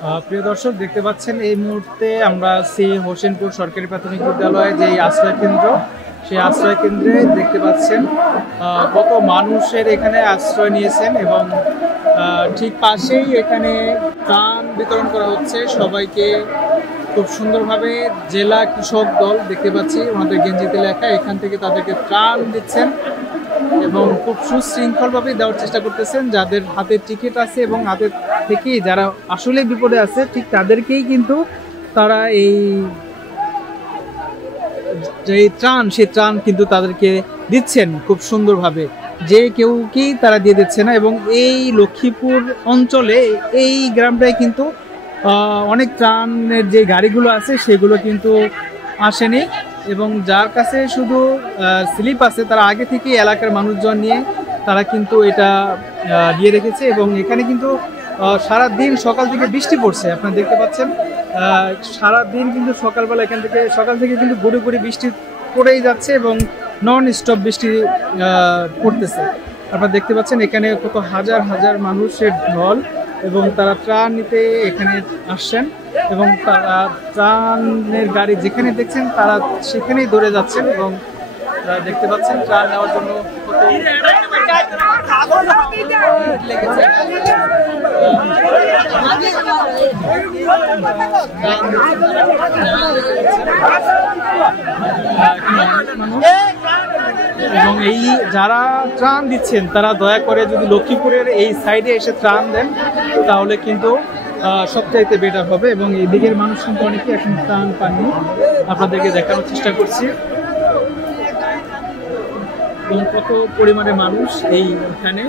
প্রিয় দর্শক, দেখতে পাচ্ছেন এই মুহূর্তে আমরা সি হোসেনপুর সরকারি প্রাথমিক বিদ্যালয়ে যে আশ্রয় কেন্দ্র, সেই আশ্রয় কেন্দ্রে দেখতে পাচ্ছেন কত মানুষের এখানে আশ্রয় নিয়েছেন এবং ঠিক পাশেই এখানে ত্রাণ বিতরণ করা হচ্ছে সবাইকে। খুব সুন্দরভাবে জেলা কৃষক দল দেখতে পাচ্ছি, ওনাদের গেঞ্জিতে লেখা, এখান থেকে তাদেরকে ত্রাণ দিচ্ছেন এবং খুব সুশৃঙ্খলভাবে দেওয়ার চেষ্টা করতেছেন। যাদের হাতে টিকিট আছে এবং হাতের থেকেই যারা আসলে বিপদে আছে ঠিক তাদেরকেই কিন্তু তারা এই যে ত্রাণ, সেই ত্রাণ কিন্তু তাদেরকে দিচ্ছেন খুব সুন্দরভাবে, যে কেউকেই তারা দিয়ে দিচ্ছে না। এবং এই লক্ষ্মীপুর অঞ্চলে এই গ্রামটায় কিন্তু অনেক ত্রাণের যে গাড়িগুলো আছে সেগুলো কিন্তু আসেনি এবং যার কাছে শুধু স্লিপ আছে তারা আগে থেকে এলাকার মানুষজন নিয়ে তারা কিন্তু এটা দিয়ে রেখেছে। এবং এখানে কিন্তু সারা দিন সকাল থেকে বৃষ্টি পড়ছে, আপনারা দেখতে পাচ্ছেন। সারা দিন কিন্তু সকালবেলা এখান থেকে সকাল থেকে কিন্তু গুড়ি গুড়ি বৃষ্টি পড়েই যাচ্ছে এবং নন স্টপ বৃষ্টি পড়তেছে। আপনারা দেখতে পাচ্ছেন এখানে কত হাজার হাজার মানুষের ঢল এবং তারা ত্রাণ নিতে এখানে আসছেন এবং তারা ত্রাণের গাড়ি যেখানে দেখছেন তারা সেখানেই দৌড়ে যাচ্ছেন এবং দেখতে পাচ্ছেন ত্রাণ নেওয়ার জন্য লেগেছে। এবং এই যারা ত্রাণ দিচ্ছেন তারা দয়া করে যদি লক্ষ্মীপুরের এই সাইডে এসে ত্রাণ দেন তাহলে কিন্তু সবচাইতে বেটার হবে। এবং এই দিকের মানুষ কিন্তু অনেকে এখন ত্রাণ পাননি, আপনাদেরকে দেখানোর চেষ্টা করছি এবং কত পরিমাণে মানুষ এইখানে।